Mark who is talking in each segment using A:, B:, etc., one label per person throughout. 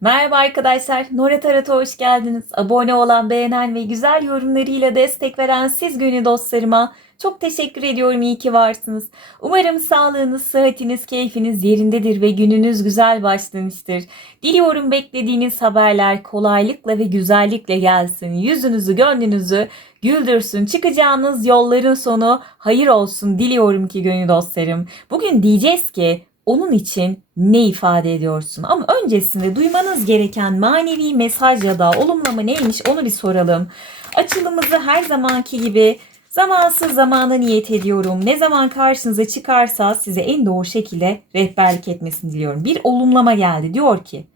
A: Merhaba arkadaşlar, Nora Tarot'a hoş geldiniz. Abone olan, beğenen ve güzel yorumlarıyla destek veren siz gönül dostlarıma çok teşekkür ediyorum. İyi ki varsınız. Umarım sağlığınız, sıhhatiniz, keyfiniz yerindedir ve gününüz güzel başlamıştır. Diliyorum beklediğiniz haberler kolaylıkla ve güzellikle gelsin. Yüzünüzü, gönlünüzü güldürsün. Çıkacağınız yolların sonu hayır olsun diliyorum ki gönül dostlarım. Bugün diyeceğiz ki onun için ne ifade ediyorsun? Ama öncesinde duymanız gereken manevi mesaj ya da olumlama neymiş onu bir soralım. Açılımızı her zamanki gibi zamansız zamana niyet ediyorum. Ne zaman karşınıza çıkarsa size en doğru şekilde rehberlik etmesini diliyorum. Bir olumlama geldi. Diyor ki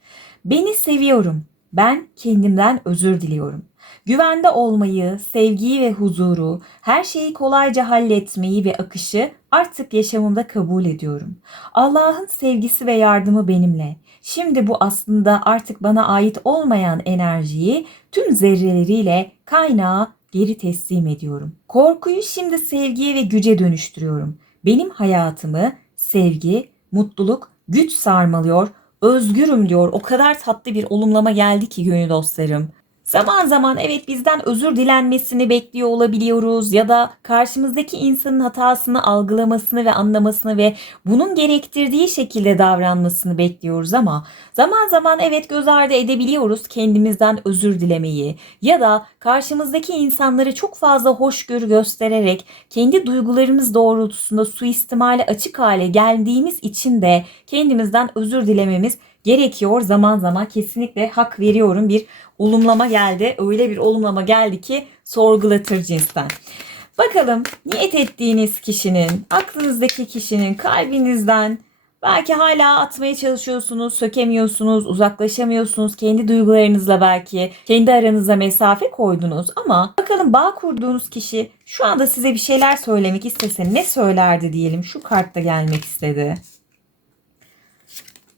A: beni seviyorum. Ben kendimden özür diliyorum. Güvende olmayı, sevgiyi ve huzuru, her şeyi kolayca halletmeyi ve akışı artık yaşamımda kabul ediyorum. Allah'ın sevgisi ve yardımı benimle. Şimdi bu aslında artık bana ait olmayan enerjiyi tüm zerreleriyle kaynağa geri teslim ediyorum. Korkuyu şimdi sevgiye ve güce dönüştürüyorum. Benim hayatımı sevgi, mutluluk, güç sarmalıyor. Özgürüm diyor. O kadar tatlı bir olumlama geldi ki gönül dostlarım. Zaman zaman evet bizden özür dilenmesini bekliyor olabiliyoruz ya da karşımızdaki insanın hatasını algılamasını ve anlamasını ve bunun gerektirdiği şekilde davranmasını bekliyoruz ama zaman zaman evet göz ardı edebiliyoruz kendimizden özür dilemeyi ya da karşımızdaki insanları çok fazla hoşgörü göstererek kendi duygularımız doğrultusunda suistimale açık hale geldiğimiz için de kendimizden özür dilememiz gerekiyor. Zaman zaman kesinlikle hak veriyorum bir olumlama geldi. Öyle bir olumlama geldi ki sorgulatır cinsten. Bakalım niyet ettiğiniz kişinin, aklınızdaki kişinin kalbinizden belki hala atmaya çalışıyorsunuz, sökemiyorsunuz, uzaklaşamıyorsunuz. Kendi duygularınızla belki kendi aranıza mesafe koydunuz ama bakalım bağ kurduğunuz kişi şu anda size bir şeyler söylemek istese ne söylerdi diyelim. Şu kartta gelmek istedi.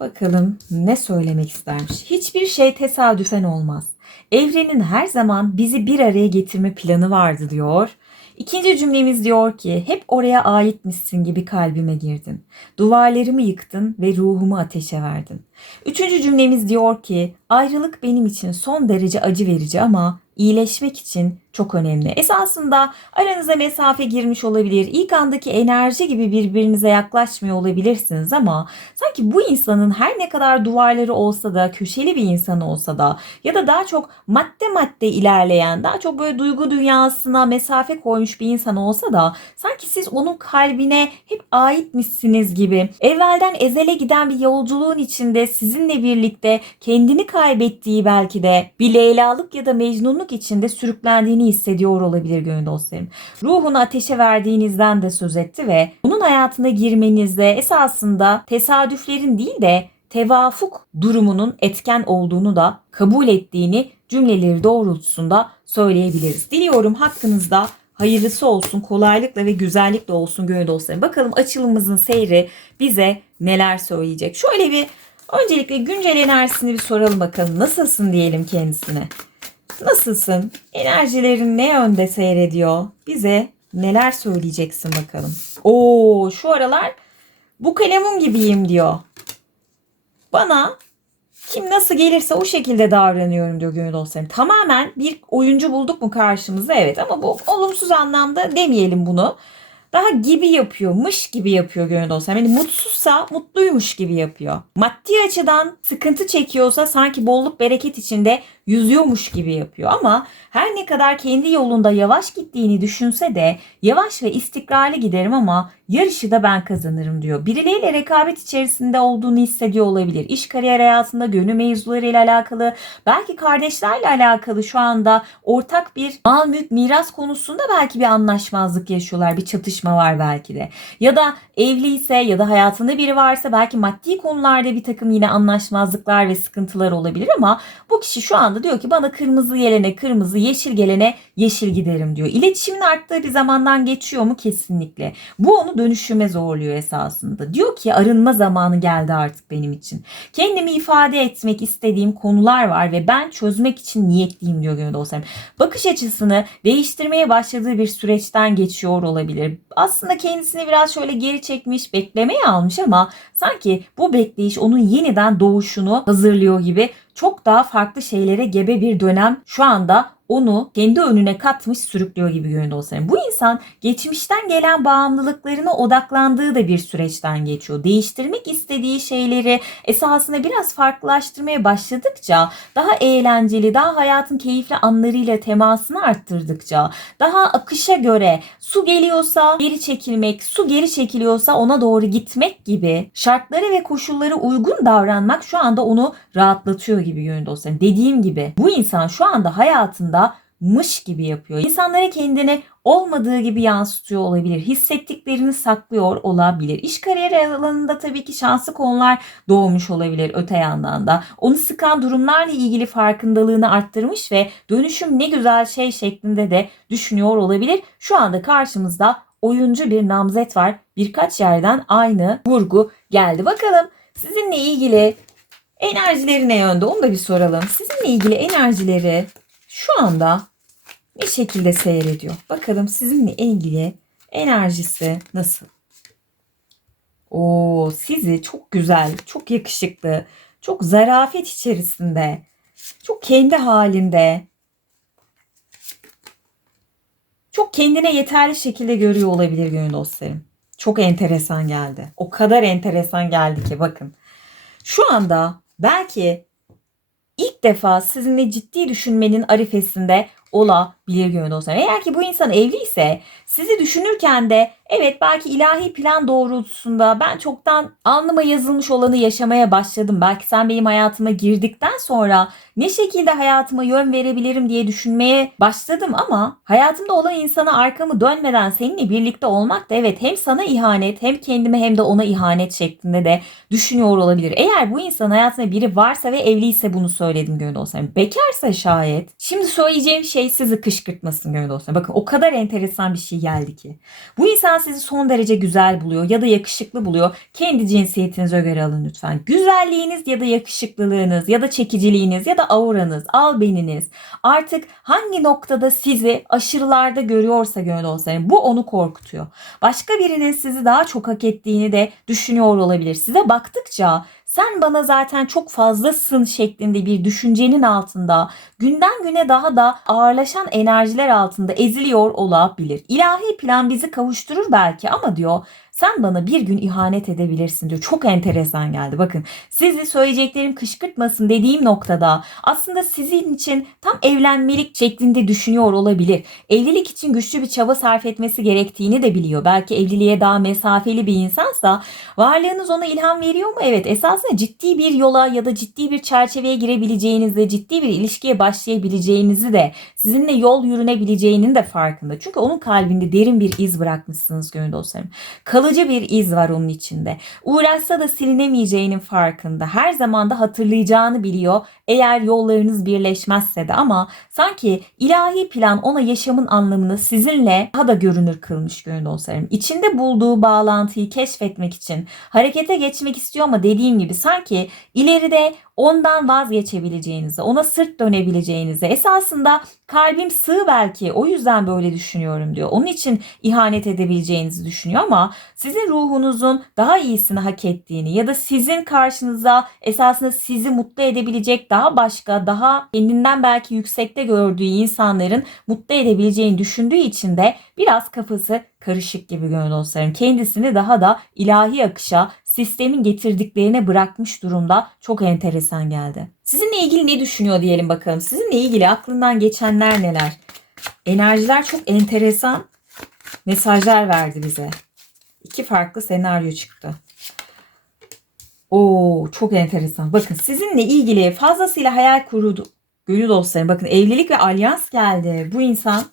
A: Bakalım ne söylemek istermiş. Hiçbir şey tesadüfen olmaz. Evrenin her zaman bizi bir araya getirme planı vardı diyor. İkinci cümlemiz diyor ki hep oraya aitmişsin gibi kalbime girdin. Duvarlarımı yıktın ve ruhumu ateşe verdin. Üçüncü cümlemiz diyor ki ayrılık benim için son derece acı verici ama iyileşmek için çok önemli. Esasında aranıza mesafe girmiş olabilir. İlk andaki enerji gibi birbirinize yaklaşmıyor olabilirsiniz ama sanki bu insanın her ne kadar duvarları olsa da, köşeli bir insan olsa da ya da daha çok madde madde ilerleyen, daha çok böyle duygu dünyasına mesafe koymuş bir insan olsa da sanki siz onun kalbine hep aitmişsiniz gibi. Evvelden ezele giden bir yolculuğun içinde sizinle birlikte kendini kaybettiği belki de bir Leyla'lık ya da Mecnunluk içinde sürüklendiğini hissediyor olabilir gönül dostlarım. Ruhunu ateşe verdiğinizden de söz etti ve onun hayatına girmenizde esasında tesadüflerin değil de tevafuk durumunun etken olduğunu da kabul ettiğini cümleleri doğrultusunda söyleyebiliriz. Diliyorum hakkınızda hayırlısı olsun, kolaylıkla ve güzellikle olsun gönül dostlarım. Bakalım açılımımızın seyri bize neler söyleyecek. Şöyle bir öncelikle güncel enerjisini bir soralım bakalım. Nasılsın diyelim kendisine. Nasılsın? Enerjilerin ne yönde seyrediyor? Bize neler söyleyeceksin bakalım. Oo, şu aralar bu kalemun gibiyim diyor. Bana kim nasıl gelirse o şekilde davranıyorum diyor gönül dostlarım. Tamamen bir oyuncu bulduk mu karşımıza? Evet ama bu olumsuz anlamda demeyelim bunu. Daha gibi yapıyormuş gibi yapıyor gönül dostlarım. Yani mutsuzsa mutluymuş gibi yapıyor. Maddi açıdan sıkıntı çekiyorsa sanki bolluk bereket içinde yüzüyormuş gibi yapıyor. Ama her ne kadar kendi yolunda yavaş gittiğini düşünse de yavaş ve istikrarlı giderim ama yarışı da ben kazanırım diyor. Birileriyle rekabet içerisinde olduğunu hissediyor olabilir. İş kariyer hayatında gönül mevzularıyla alakalı belki kardeşlerle alakalı şu anda ortak bir mal mülk miras konusunda belki bir anlaşmazlık yaşıyorlar. Bir çatışma var belki de. Ya da evliyse ya da hayatında biri varsa belki maddi konularda bir takım yine anlaşmazlıklar ve sıkıntılar olabilir ama bu kişi şu anda diyor ki bana kırmızı gelene kırmızı, yeşil gelene yeşil giderim diyor. İletişimin arttığı bir zamandan geçiyor mu? Kesinlikle. Bu onu dönüşüme zorluyor esasında. Diyor ki arınma zamanı geldi artık benim için. Kendimi ifade etmek istediğim konular var ve ben çözmek için niyetliyim diyor gönül dostlarım. Bakış açısını değiştirmeye başladığı bir süreçten geçiyor olabilir. Aslında kendisini biraz şöyle geri çekmiş, beklemeye almış ama sanki bu bekleyiş onun yeniden doğuşunu hazırlıyor gibi çok daha farklı şeylere gebe bir dönem şu anda onu kendi önüne katmış sürüklüyor gibi görünüyor dostlarım. Bu insan geçmişten gelen bağımlılıklarına odaklandığı da bir süreçten geçiyor. Değiştirmek istediği şeyleri esasında biraz farklılaştırmaya başladıkça daha eğlenceli, daha hayatın keyifli anlarıyla temasını arttırdıkça daha akışa göre su geliyorsa geri çekilmek, su geri çekiliyorsa ona doğru gitmek gibi şartları ve koşulları uygun davranmak şu anda onu rahatlatıyor gibi görünüyor dostlarım. Dediğim gibi bu insan şu anda hayatında mış gibi yapıyor. İnsanlara kendini olmadığı gibi yansıtıyor olabilir. Hissettiklerini saklıyor olabilir. İş kariyer alanında tabii ki şanslı konular doğmuş olabilir öte yandan da. Onu sıkan durumlarla ilgili farkındalığını arttırmış ve dönüşüm ne güzel şey şeklinde de düşünüyor olabilir. Şu anda karşımızda oyuncu bir namzet var. Birkaç yerden aynı vurgu geldi. Bakalım sizinle ilgili enerjileri ne yönde onu da bir soralım. Sizinle ilgili enerjileri şu anda ne şekilde seyrediyor? Bakalım sizinle ilgili enerjisi nasıl? Oo, sizi çok güzel, çok yakışıklı, çok zarafet içerisinde, çok kendi halinde, çok kendine yeterli şekilde görüyor olabilir gönül dostlarım. Çok enteresan geldi. O kadar enteresan geldi ki bakın. Şu anda belki ilk defa sizinle ciddi düşünmenin arifesinde olabilir gönül dostlarım. Eğer ki bu insan evliyse sizi düşünürken de evet belki ilahi plan doğrultusunda ben çoktan alnıma yazılmış olanı yaşamaya başladım. Belki sen benim hayatıma girdikten sonra ne şekilde hayatıma yön verebilirim diye düşünmeye başladım ama hayatımda olan insana arkamı dönmeden seninle birlikte olmak da evet hem sana ihanet hem kendime hem de ona ihanet şeklinde de düşünüyor olabilir. Eğer bu insan hayatında biri varsa ve evliyse bunu söyledim gönül dostlarım. Bekarsa şayet şimdi söyleyeceğim şey sizi kışkırtmasın gönül dostlarım. Bakın o kadar enteresan bir şey geldi ki. Bu insan sizi son derece güzel buluyor ya da yakışıklı buluyor. Kendi cinsiyetinize göre alın lütfen. Güzelliğiniz ya da yakışıklılığınız ya da çekiciliğiniz ya da auranız, albeniniz artık hangi noktada sizi aşırılarda görüyorsa gönül dostlarım bu onu korkutuyor. Başka birinin sizi daha çok hak ettiğini de düşünüyor olabilir. Size baktıkça sen bana zaten çok fazlasın şeklinde bir düşüncenin altında günden güne daha da ağırlaşan enerjiler altında eziliyor olabilir. İlahi plan bizi kavuşturur belki ama diyor sen bana bir gün ihanet edebilirsin diyor. Çok enteresan geldi. Bakın sizi söyleyeceklerim kışkırtmasın dediğim noktada aslında sizin için tam evlenmelik şeklinde düşünüyor olabilir. Evlilik için güçlü bir çaba sarf etmesi gerektiğini de biliyor. Belki evliliğe daha mesafeli bir insansa varlığınız ona ilham veriyor mu? Evet esasında ciddi bir yola ya da ciddi bir çerçeveye girebileceğinizi, ciddi bir ilişkiye başlayabileceğinizi de sizinle yol yürünebileceğinin de farkında. Çünkü onun kalbinde derin bir iz bırakmışsınız gönül dostlarım. Kalıcı bir iz var onun içinde. Uğraşsa da silinemeyeceğinin farkında. Her zaman da hatırlayacağını biliyor eğer yollarınız birleşmezse de ama sanki ilahi plan ona yaşamın anlamını sizinle daha da görünür kılmış gönül dostlarım. İçinde bulduğu bağlantıyı keşfetmek için harekete geçmek istiyor ama dediğim gibi sanki ileride ondan vazgeçebileceğinizi, ona sırt dönebileceğinizi, esasında kalbim sığ belki o yüzden böyle düşünüyorum diyor. Onun için ihanet edebileceğinizi düşünüyor ama sizin ruhunuzun daha iyisini hak ettiğini ya da sizin karşınıza esasında sizi mutlu edebilecek daha başka, daha kendinden belki yüksekte gördüğü insanların mutlu edebileceğini düşündüğü için de biraz kafası karışık gibi gönül dostlarım. Kendisini daha da ilahi akışa, sistemin getirdiklerine bırakmış durumda. Çok enteresan geldi. Sizinle ilgili ne düşünüyor diyelim bakalım. Sizinle ilgili aklından geçenler neler? Enerjiler çok enteresan mesajlar verdi bize. İki farklı senaryo çıktı. Oo çok enteresan. Bakın sizinle ilgili fazlasıyla hayal kurdu. Gönül dostlarım bakın evlilik ve alyans geldi. Bu insan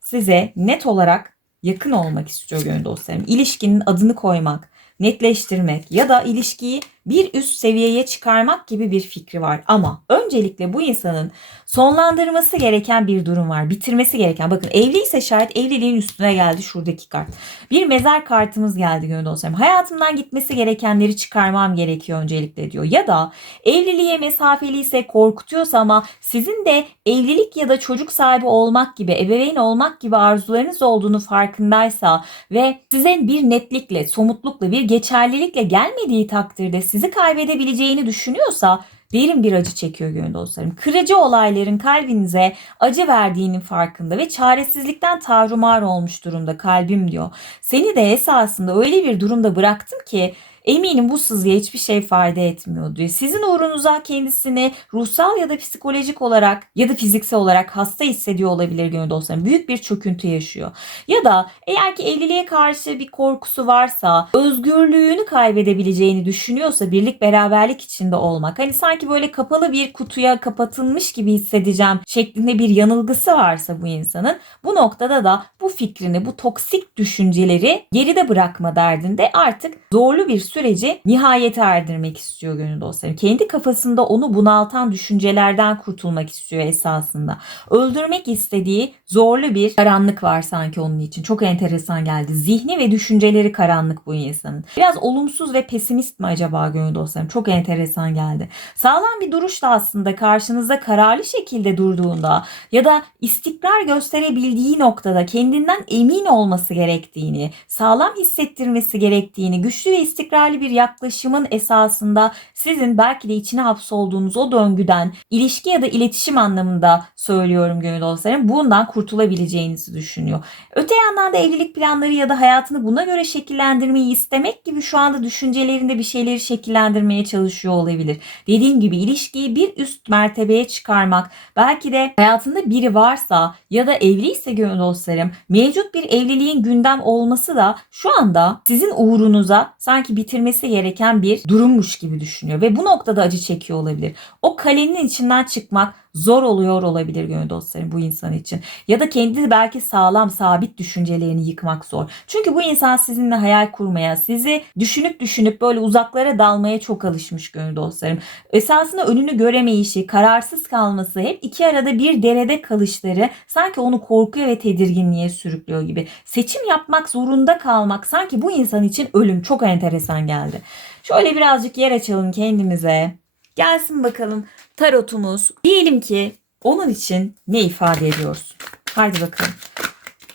A: size net olarak yakın olmak istiyor gönül dostlarım. İlişkinin adını koymak, netleştirmek ya da ilişkiyi bir üst seviyeye çıkarmak gibi bir fikri var. Ama öncelikle bu insanın sonlandırması gereken bir durum var. Bitirmesi gereken. Bakın evliyse şayet evliliğin üstüne geldi şuradaki kart. Bir mezar kartımız geldi gönül dostlarım. Hayatımdan gitmesi gerekenleri çıkarmam gerekiyor öncelikle diyor. Ya da evliliğe mesafeliyse korkutuyorsa ama sizin de evlilik ya da çocuk sahibi olmak gibi, ebeveyn olmak gibi arzularınız olduğunu farkındaysa ve size bir netlikle, somutlukla, bir geçerlilikle gelmediği takdirde sizi kaybedebileceğini düşünüyorsa derin bir acı çekiyor gönül dostlarım. Kırıcı olayların kalbinize acı verdiğinin farkında ve çaresizlikten tahrumar olmuş durumda kalbim diyor. Seni de esasında öyle bir durumda bıraktım ki Eminim bu sızıya hiçbir şey fayda etmiyor diyor. Sizin uğrunuza kendisini ruhsal ya da psikolojik olarak ya da fiziksel olarak hasta hissediyor olabilir gönül dostlarım. Büyük bir çöküntü yaşıyor. Ya da eğer ki evliliğe karşı bir korkusu varsa, özgürlüğünü kaybedebileceğini düşünüyorsa birlik beraberlik içinde olmak. Hani sanki böyle kapalı bir kutuya kapatılmış gibi hissedeceğim şeklinde bir yanılgısı varsa bu insanın bu noktada da bu fikrini, bu toksik düşünceleri geride bırakma derdinde artık zorlu bir süreci nihayete erdirmek istiyor gönül dostlarım. Kendi kafasında onu bunaltan düşüncelerden kurtulmak istiyor esasında. Öldürmek istediği zorlu bir karanlık var sanki onun için. Çok enteresan geldi. Zihni ve düşünceleri karanlık bu insanın. Biraz olumsuz ve pesimist mi acaba gönül dostlarım? Çok enteresan geldi. Sağlam bir duruşla aslında karşınızda kararlı şekilde durduğunda ya da istikrar gösterebildiği noktada kendinden emin olması gerektiğini, sağlam hissettirmesi gerektiğini, güçlü ve istikrarlı bir yaklaşımın esasında sizin belki de içine hapsolduğunuz o döngüden ilişki ya da iletişim anlamında söylüyorum gönül dostlarım bundan kurtulabileceğinizi düşünüyor. Öte yandan da evlilik planları ya da hayatını buna göre şekillendirmeyi istemek gibi şu anda düşüncelerinde bir şeyleri şekillendirmeye çalışıyor olabilir. Dediğim gibi ilişkiyi bir üst mertebeye çıkarmak belki de hayatında biri varsa ya da evliyse gönül dostlarım mevcut bir evliliğin gündem olması da şu anda sizin uğrunuza sanki bitirmesi gereken bir durummuş gibi düşünüyor ve bu noktada acı çekiyor olabilir. O kalenin içinden çıkmak zor oluyor olabilir gönül dostlarım bu insan için. Ya da kendi belki sağlam sabit düşüncelerini yıkmak zor. Çünkü bu insan sizinle hayal kurmaya, sizi düşünüp düşünüp böyle uzaklara dalmaya çok alışmış gönül dostlarım. Esasında önünü göremeyişi, kararsız kalması, hep iki arada bir derede kalışları sanki onu korkuya ve tedirginliğe sürüklüyor gibi. Seçim yapmak zorunda kalmak sanki bu insan için ölüm çok enteresan geldi. Şöyle birazcık yer açalım kendimize. Gelsin bakalım tarotumuz. Diyelim ki onun için ne ifade ediyorsun? Haydi bakalım.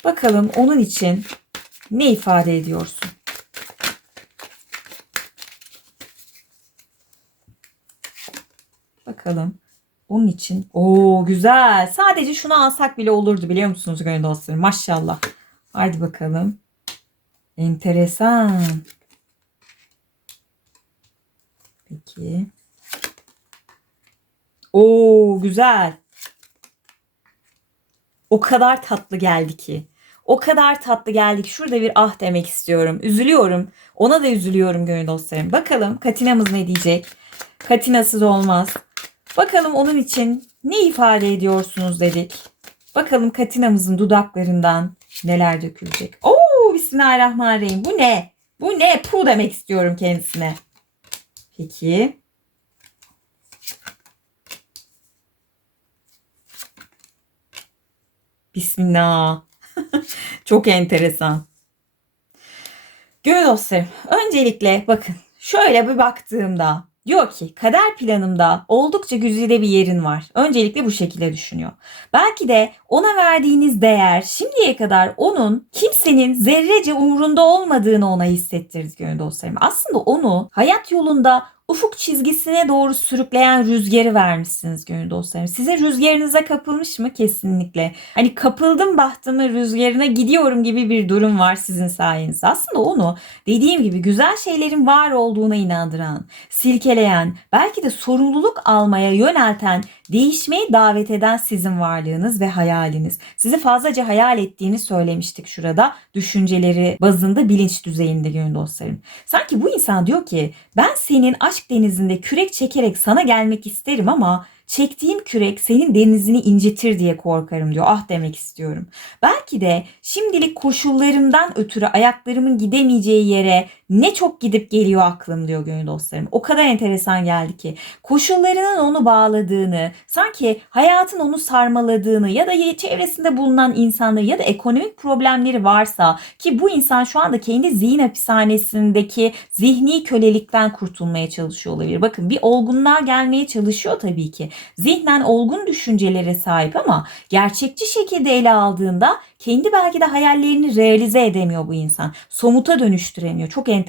A: Bakalım onun için ne ifade ediyorsun? Bakalım. Onun için. Oo güzel. Sadece şunu alsak bile olurdu biliyor musunuz gönül dostlarım? Maşallah. Haydi bakalım. Enteresan. Peki. Oo güzel. O kadar tatlı geldi ki. O kadar tatlı geldi ki şurada bir ah demek istiyorum. Üzülüyorum. Ona da üzülüyorum gönül dostlarım. Bakalım Katina'mız ne diyecek? Katina'sız olmaz. Bakalım onun için ne ifade ediyorsunuz dedik. Bakalım Katina'mızın dudaklarından neler dökülecek. Oo Bismillahirrahmanirrahim. Bu ne? Bu ne? Pu demek istiyorum kendisine. Peki. Bismillah. Çok enteresan. Gönül dostlarım, öncelikle bakın şöyle bir baktığımda diyor ki kader planımda oldukça güzide bir yerin var. Öncelikle bu şekilde düşünüyor. Belki de ona verdiğiniz değer şimdiye kadar onun kimsenin zerrece umurunda olmadığını ona hissettirdi gönül dostlarım. Aslında onu hayat yolunda ufuk çizgisine doğru sürükleyen rüzgarı vermişsiniz gönül dostlarım. Sizin rüzgarınıza kapılmış mı? Kesinlikle. Hani kapıldım bahtımı rüzgarına gidiyorum gibi bir durum var sizin sayenizde. Aslında onu dediğim gibi güzel şeylerin var olduğuna inandıran, silkeleyen, belki de sorumluluk almaya yönelten, değişmeyi davet eden sizin varlığınız ve hayaliniz. Sizi fazlaca hayal ettiğini söylemiştik şurada. Düşünceleri bazında bilinç düzeyinde gönül dostlarım. Sanki bu insan diyor ki ben senin aşk denizinde kürek çekerek sana gelmek isterim ama çektiğim kürek senin denizini incitir diye korkarım diyor. Ah demek istiyorum. Belki de şimdilik koşullarımdan ötürü ayaklarımın gidemeyeceği yere ne çok gidip geliyor aklım diyor gönül dostlarım. O kadar enteresan geldi ki koşullarının onu bağladığını, sanki hayatın onu sarmaladığını ya da çevresinde bulunan insanları ya da ekonomik problemleri varsa ki bu insan şu anda kendi zihin hapishanesindeki zihni kölelikten kurtulmaya çalışıyor olabilir. Bakın bir olgunluğa gelmeye çalışıyor tabii ki. Zihnen olgun düşüncelere sahip ama gerçekçi şekilde ele aldığında kendi belki de hayallerini realize edemiyor bu insan. Somuta dönüştüremiyor. Çok enteresan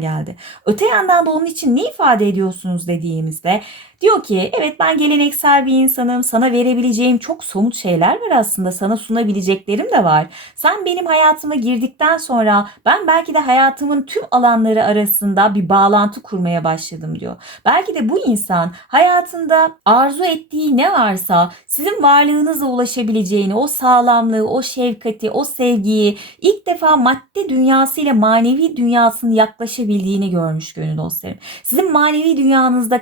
A: geldi. Öte yandan da onun için ne ifade ediyorsunuz dediğimizde diyor ki evet ben geleneksel bir insanım. Sana verebileceğim çok somut şeyler var aslında. Sana sunabileceklerim de var. Sen benim hayatıma girdikten sonra ben belki de hayatımın tüm alanları arasında bir bağlantı kurmaya başladım diyor. Belki de bu insan hayatında arzu ettiği ne varsa sizin varlığınıza ulaşabileceğini, o sağlamlığı, o şefkati, o sevgiyi ilk defa madde dünyasıyla manevi dünyasının yaklaşabildiğini görmüş gönül dostlarım. Sizin manevi dünyanızda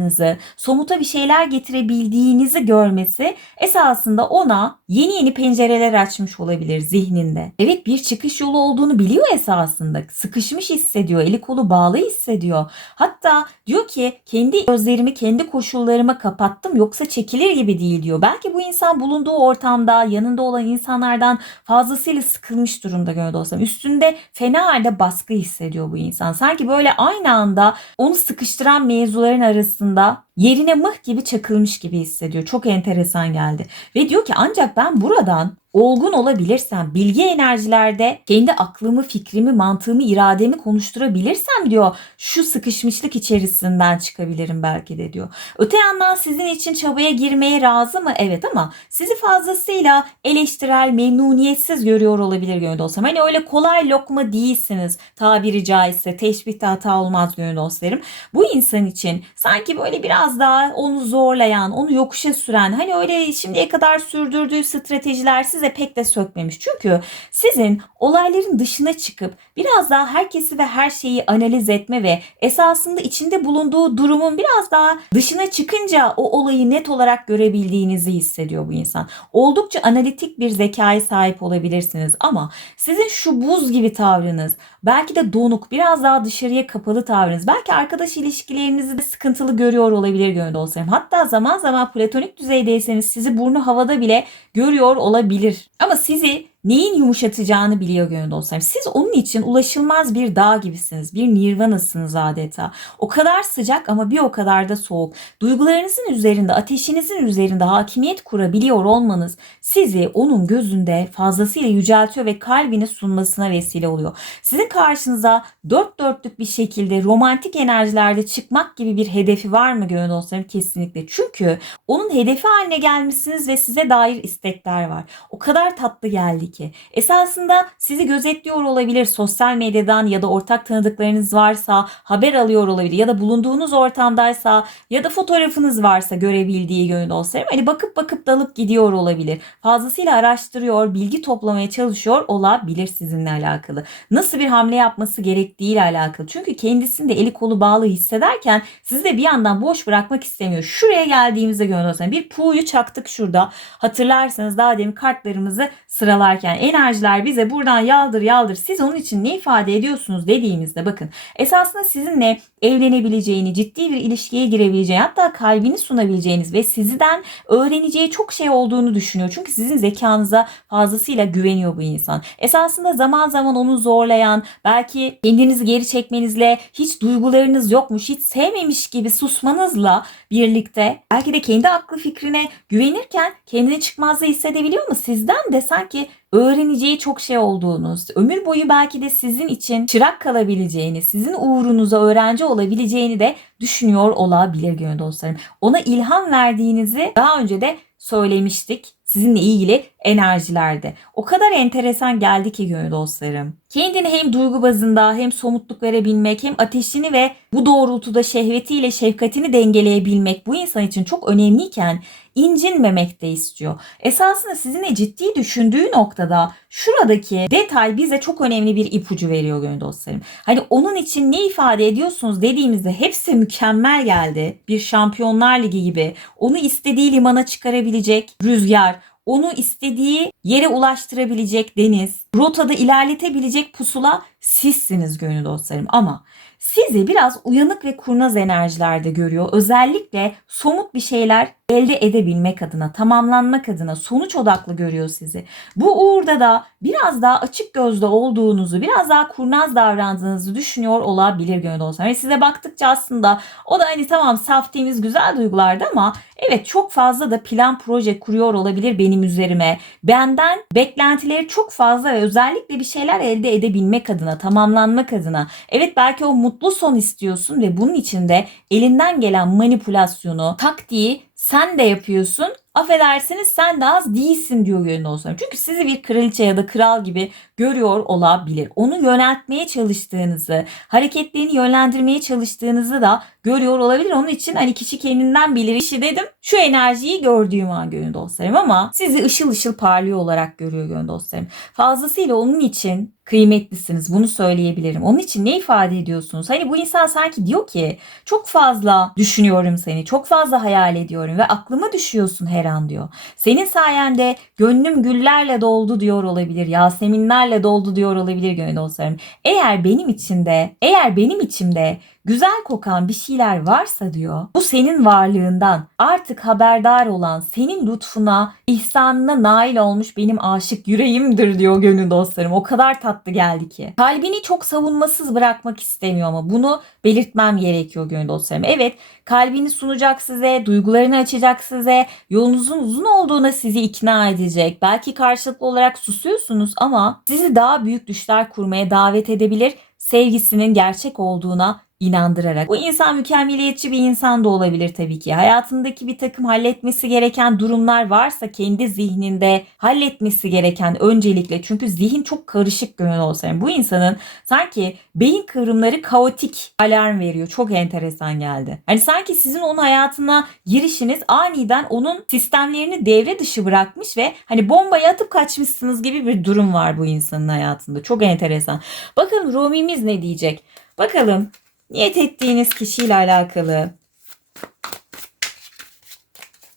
A: kaybolmadığınızı, somuta bir şeyler getirebildiğinizi görmesi esasında ona yeni yeni pencereler açmış olabilir zihninde. Evet bir çıkış yolu olduğunu biliyor esasında. Sıkışmış hissediyor, eli kolu bağlı hissediyor. Hatta diyor ki kendi gözlerimi kendi koşullarıma kapattım yoksa çekilir gibi değil diyor. Belki bu insan bulunduğu ortamda yanında olan insanlardan fazlasıyla sıkılmış durumda gönül dostlarım. Üstünde fena halde baskı hissediyor bu insan. Sanki böyle aynı anda onu sıkıştıran mevzuların arasında yerine mıh gibi çakılmış gibi hissediyor. Çok enteresan geldi. Ve diyor ki ancak ben buradan olgun olabilirsem, bilgi enerjilerde kendi aklımı, fikrimi, mantığımı, irademi konuşturabilirsem diyor şu sıkışmışlık içerisinden çıkabilirim belki de diyor. Öte yandan sizin için çabaya girmeye razı mı? Evet ama sizi fazlasıyla eleştirel, memnuniyetsiz görüyor olabilir gönül dostlarım. Hani öyle kolay lokma değilsiniz tabiri caizse. Teşbihte hata olmaz gönül dostlarım. Bu insan için sanki böyle biraz daha onu zorlayan, onu yokuşa süren, hani öyle şimdiye kadar sürdürdüğü stratejiler size pek de sökmemiş. Çünkü sizin olayların dışına çıkıp biraz daha herkesi ve her şeyi analiz etme ve esasında içinde bulunduğu durumun biraz daha dışına çıkınca o olayı net olarak görebildiğinizi hissediyor bu insan. Oldukça analitik bir zekaya sahip olabilirsiniz ama sizin şu buz gibi tavrınız, belki de donuk, biraz daha dışarıya kapalı tavrınız, belki arkadaş ilişkilerinizi de sıkıntılı görüyor olabilir gönül dostlarım. Hatta zaman zaman platonik düzeydeyseniz sizi burnu havada bile görüyor olabilir. Ama sizi neyin yumuşatacağını biliyor gönül dostlarım. Siz onun için ulaşılmaz bir dağ gibisiniz. Bir nirvanasınız adeta. O kadar sıcak ama bir o kadar da soğuk. Duygularınızın üzerinde, ateşinizin üzerinde hakimiyet kurabiliyor olmanız sizi onun gözünde fazlasıyla yüceltiyor ve kalbini sunmasına vesile oluyor. Sizin karşınıza dört dörtlük bir şekilde romantik enerjilerde çıkmak gibi bir hedefi var mı gönül dostlarım? Kesinlikle. Çünkü onun hedefi haline gelmişsiniz ve size dair istekler var. O kadar tatlı geldi ki. Esasında sizi gözetliyor olabilir sosyal medyadan ya da ortak tanıdıklarınız varsa haber alıyor olabilir ya da bulunduğunuz ortamdaysa ya da fotoğrafınız varsa görebildiği gönül dostlarım. Hani bakıp bakıp dalıp gidiyor olabilir. Fazlasıyla araştırıyor, bilgi toplamaya çalışıyor olabilir sizinle alakalı. Nasıl bir hamle yapması gerektiğiyle alakalı. Çünkü kendisinde eli kolu bağlı hissederken sizi de bir yandan boş bırakmak istemiyor. Şuraya geldiğimizde gönül dostlarım bir pu'yu çaktık şurada. Hatırlarsanız daha demin kartlarımızı sıralarken enerjiler bize buradan yaldır yaldır siz onun için ne ifade ediyorsunuz dediğimizde bakın esasında sizinle evlenebileceğini, ciddi bir ilişkiye girebileceğini hatta kalbini sunabileceğiniz ve sizden öğreneceği çok şey olduğunu düşünüyor. Çünkü sizin zekanıza fazlasıyla güveniyor bu insan. Esasında zaman zaman onu zorlayan, belki kendinizi geri çekmenizle hiç duygularınız yokmuş, hiç sevmemiş gibi susmanızla birlikte belki de kendi aklı fikrine güvenirken kendini çıkmazda hissedebiliyor mu? Sizden de sanki öğreneceği çok şey olduğunuz, ömür boyu belki de sizin için çırak kalabileceğini, sizin uğrunuza öğrenci olabileceğini de düşünüyor olabilir gönül dostlarım. Ona ilham verdiğinizi daha önce de söylemiştik sizinle ilgili enerjilerde. O kadar enteresan geldi ki gönül dostlarım. Kendini hem duygu bazında hem somutluk verebilmek hem ateşini ve bu doğrultuda şehvetiyle şefkatini dengeleyebilmek bu insan için çok önemliyken incinmemek de istiyor. Esasında sizinle ciddi düşündüğü noktada şuradaki detay bize çok önemli bir ipucu veriyor gönül dostlarım. Hani onun için ne ifade ediyorsunuz dediğimizde hepsi mükemmel geldi. Bir şampiyonlar ligi gibi onu istediği limana çıkarabilecek rüzgar, onu istediği yere ulaştırabilecek deniz, rotada ilerletebilecek pusula sizsiniz gönül dostlarım. Ama sizi biraz uyanık ve kurnaz enerjilerde görüyor. Özellikle somut bir şeyler elde edebilmek adına, tamamlanmak adına sonuç odaklı görüyor sizi. Bu uğurda da biraz daha açık gözlü olduğunuzu, biraz daha kurnaz davrandığınızı düşünüyor olabilir gönül olsa. Hani size baktıkça aslında o da hani tamam saf temiz güzel duygulardı ama evet çok fazla da plan proje kuruyor olabilir benim üzerime. Benden beklentileri çok fazla ve özellikle bir şeyler elde edebilmek adına, tamamlanmak adına. Evet belki o mutlu son istiyorsun ve bunun için de elinden gelen manipülasyonu, taktiği sen de yapıyorsun. Affedersiniz sen de az değilsin diyor gönül olsun. Çünkü sizi bir kraliçe ya da kral gibi görüyor olabilir. Onu yöneltmeye çalıştığınızı, hareketlerini yönlendirmeye çalıştığınızı da görüyor olabilir. Onun için hani kişi kendinden bilir işi dedim. Şu enerjiyi gördüğüm an gönül dostlarım ama sizi ışıl ışıl parlıyor olarak görüyor gönül dostlarım. Fazlasıyla onun için kıymetlisiniz. Bunu söyleyebilirim. Onun için ne ifade ediyorsunuz? Hani bu insan sanki diyor ki çok fazla düşünüyorum seni. Çok fazla hayal ediyorum ve aklıma düşüyorsun her an diyor. Senin sayende gönlüm güllerle doldu diyor olabilir. Yaseminlerle doldu diyor olabilir gönül dostlarım. Eğer benim içinde, eğer benim içimde güzel kokan bir şeyler varsa diyor. Bu senin varlığından artık haberdar olan senin lütfuna, ihsanına nail olmuş benim aşık yüreğimdir diyor gönül dostlarım. O kadar tatlı geldi ki. Kalbini çok savunmasız bırakmak istemiyor ama bunu belirtmem gerekiyor gönül dostlarım. Evet kalbini sunacak size, duygularını açacak size, yolunuzun uzun olduğuna sizi ikna edecek. Belki karşılıklı olarak susuyorsunuz ama sizi daha büyük düşler kurmaya davet edebilir sevgisinin gerçek olduğuna inandırarak. Bu insan mükemmeliyetçi bir insan da olabilir tabii ki. Hayatındaki bir takım halletmesi gereken durumlar varsa kendi zihninde halletmesi gereken öncelikle çünkü zihin çok karışık gönül olsa yani bu insanın sanki beyin kıvrımları kaotik alarm veriyor. Çok enteresan geldi. Hani sanki sizin onun hayatına girişiniz aniden onun sistemlerini devre dışı bırakmış ve hani bombayı atıp kaçmışsınız gibi bir durum var bu insanın hayatında. Çok enteresan. Bakın Rumi'miz ne diyecek? Bakalım niyet ettiğiniz kişiyle alakalı.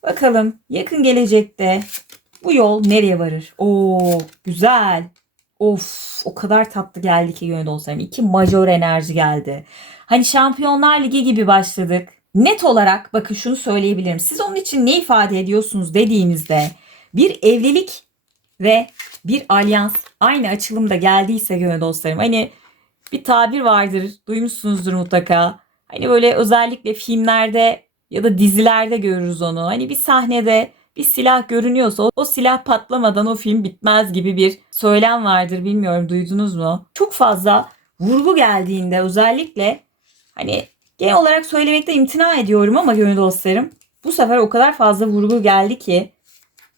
A: Bakalım yakın gelecekte bu yol nereye varır? Oo güzel. Of o kadar tatlı geldi ki gönül olsam. İki majör enerji geldi. Hani Şampiyonlar Ligi gibi başladık. Net olarak bakın şunu söyleyebilirim. Siz onun için ne ifade ediyorsunuz dediğimizde bir evlilik ve bir alyans aynı açılımda geldiyse gönül dostlarım. Hani bir tabir vardır. Duymuşsunuzdur mutlaka. Hani böyle özellikle filmlerde ya da dizilerde görürüz onu. Hani bir sahnede bir silah görünüyorsa o, silah patlamadan o film bitmez gibi bir söylem vardır. Bilmiyorum duydunuz mu? Çok fazla vurgu geldiğinde özellikle hani genel olarak söylemekte imtina ediyorum ama gönül dostlarım bu sefer o kadar fazla vurgu geldi ki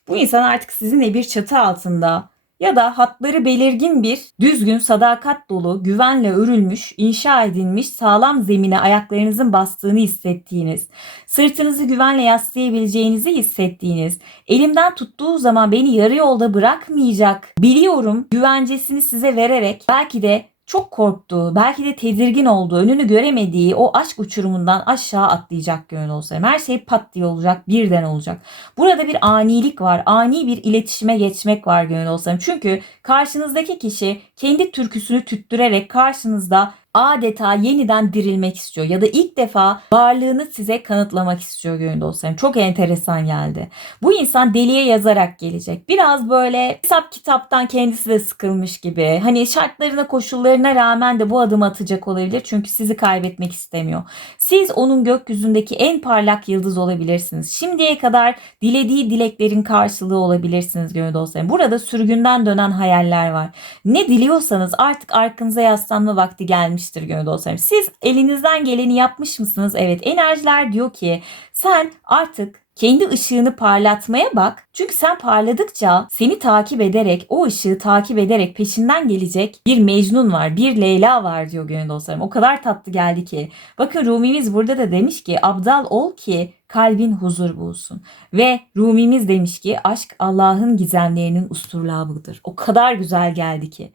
A: bu insan artık sizinle bir çatı altında ya da hatları belirgin bir, düzgün, sadakat dolu, güvenle örülmüş, inşa edilmiş sağlam zemine ayaklarınızın bastığını hissettiğiniz, sırtınızı güvenle yaslayabileceğinizi hissettiğiniz, elimden tuttuğu zaman beni yarı yolda bırakmayacak, biliyorum güvencesini size vererek belki de çok korktuğu, belki de tedirgin olduğu, önünü göremediği o aşk uçurumundan aşağı atlayacak gönül olsa. Her şey pat diye olacak, birden olacak. Burada bir anilik var, ani bir iletişime geçmek var gönül olsa. Çünkü karşınızdaki kişi kendi türküsünü tüttürerek karşınızda adeta yeniden dirilmek istiyor ya da ilk defa varlığını size kanıtlamak istiyor gönül dostlarım. Çok enteresan geldi. Bu insan deliye yazarak gelecek. Biraz böyle hesap kitaptan kendisi de sıkılmış gibi. Hani şartlarına koşullarına rağmen de bu adımı atacak olabilir. Çünkü sizi kaybetmek istemiyor. Siz onun gökyüzündeki en parlak yıldız olabilirsiniz. Şimdiye kadar dilediği dileklerin karşılığı olabilirsiniz gönül dostlarım. Burada sürgünden dönen hayaller var. Ne diliyorsanız artık arkanıza yaslanma vakti gelmiştir gönül dostlarım. Siz elinizden geleni yapmış mısınız? Evet enerjiler diyor ki sen artık kendi ışığını parlatmaya bak. Çünkü sen parladıkça seni takip ederek, o ışığı takip ederek peşinden gelecek bir Mecnun var, bir Leyla var diyor gönül dostlarım. O kadar tatlı geldi ki. Bakın Rumimiz burada da demiş ki abdal ol ki kalbin huzur bulsun. Ve Rumimiz demiş ki aşk Allah'ın gizemlerinin usturlabıdır. O kadar güzel geldi ki.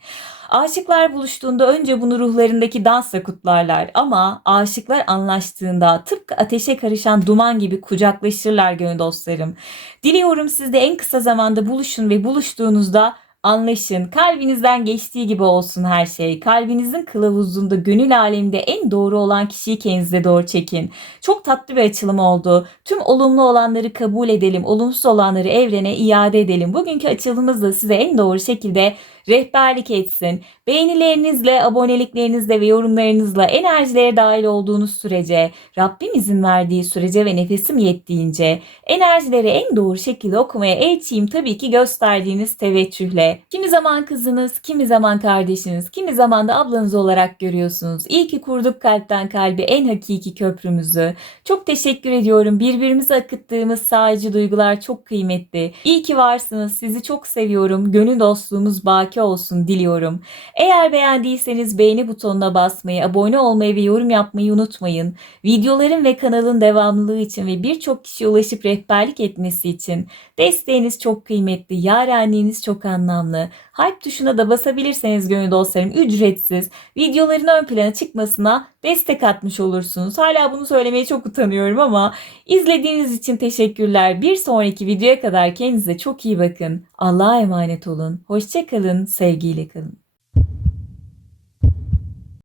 A: Aşıklar buluştuğunda önce bunu ruhlarındaki dansla kutlarlar ama aşıklar anlaştığında tıpkı ateşe karışan duman gibi kucaklaşırlar gönül dostlarım. Diliyorum siz de en kısa zamanda buluşun ve buluştuğunuzda Anlaşın, kalbinizden geçtiği gibi olsun her şey. Kalbinizin kılavuzunda, gönül aleminde en doğru olan kişiyi kendinize doğru çekin. Çok tatlı bir açılım oldu. Tüm olumlu olanları kabul edelim, olumsuz olanları evrene iade edelim. Bugünkü açılımımız da size en doğru şekilde rehberlik etsin. Beğenilerinizle, aboneliklerinizle ve yorumlarınızla enerjilere dahil olduğunuz sürece, Rabbim izin verdiği sürece ve nefesim yettiğince enerjileri en doğru şekilde okumaya elçiyim tabii ki gösterdiğiniz teveccühle. Kimi zaman kızınız, kimi zaman kardeşiniz, kimi zaman da ablanız olarak görüyorsunuz. İyi ki kurduk kalpten kalbe en hakiki köprümüzü. Çok teşekkür ediyorum. Birbirimize akıttığımız sadece duygular çok kıymetli. İyi ki varsınız. Sizi çok seviyorum. Gönül dostluğumuz baki olsun diliyorum. Eğer beğendiyseniz beğeni butonuna basmayı, abone olmayı ve yorum yapmayı unutmayın. Videoların ve kanalın devamlılığı için ve birçok kişiye ulaşıp rehberlik etmesi için desteğiniz çok kıymetli, yarenliğiniz çok anlamlı. Hype tuşuna da basabilirseniz gönül dostlarım ücretsiz. Videoların ön plana çıkmasına destek atmış olursunuz. Hala bunu söylemeye çok utanıyorum ama izlediğiniz için teşekkürler. Bir sonraki videoya kadar kendinize çok iyi bakın. Allah'a emanet olun. Hoşçakalın, sevgiyle kalın.